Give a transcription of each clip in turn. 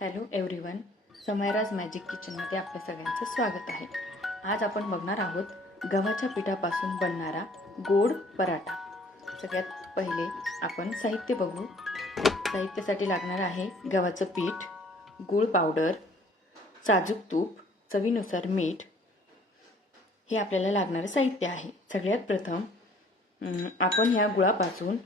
Hello everyone, समायराज magic किचनमध्ये आपल्या सगळ्यांचं स्वागत आहे. आज आपण बघणार आहोत गव्हाच्या पिठापासून बनणारा गोड पराठा. सगळ्यात पहिले आपण साहित्य बघू. साहित्यासाठी लागणार आहे गव्हाचं पीठ, गूळ पावडर, साजूक तूप, चवीनुसार मीठ. हे आपल्याला लागणारे साहित्य आहे. सगळ्यात प्रथम आपण ह्या गुळापासून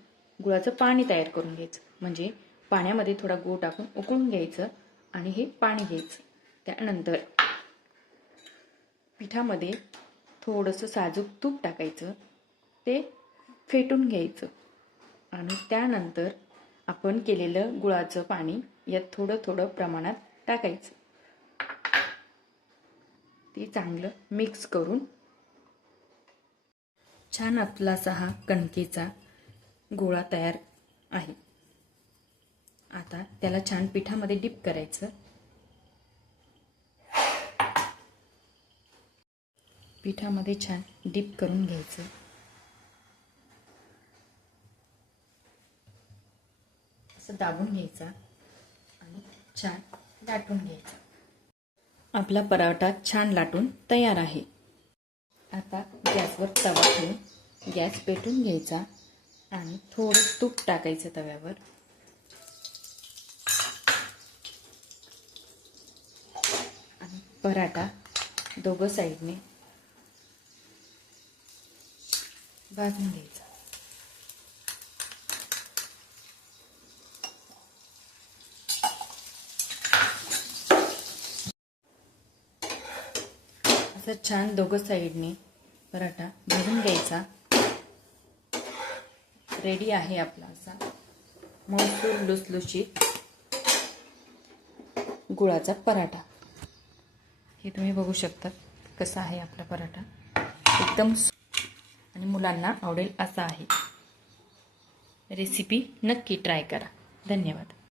गुळाचं पाणी तयार करून घ्यायचं. म्हणजे पाण्यामध्ये थोडा गूळ टाकून उकळून घ्यायचं आणि हे पाणी घ्यायचं. त्यानंतर पिठामध्ये थोडंसं साजूक तूप टाकायचं, ते फेटून घ्यायचं आणि त्यानंतर आपण केलेलं गुळाचं पाणी यात थोडं थोडं प्रमाणात टाकायचं. ते चांगलं मिक्स करून छान आपलासा हा कणकेचा गोळा तयार आहे. आता त्याला छान पिठामध्ये डिप करायचं. पिठामध्ये छान डिप करून घ्यायचं. असं दाबून घ्यायचा आणि छान लाटून घ्यायचा. आपला पराठा छान लाटून तयार आहे. आता गॅसवर तवा ठेवून गॅस पेटून घ्यायचा आणि थोडं तूप टाकायचं तव्यावर. आणि पराठा दोघं साईडने भाजून घ्यायचा. असं छान दोघं साईडने पराठा भाजून घ्यायचा. रेडी आहे आपला असा मऊसूर लुसलुशीत गुळाचा पराठा. हे तुम्ही बघू शकता कसा आहे आपला पराठा. एकदम आणि मुलांना आवडेल असा आहे. रेसिपी नक्की ट्राय करा. धन्यवाद.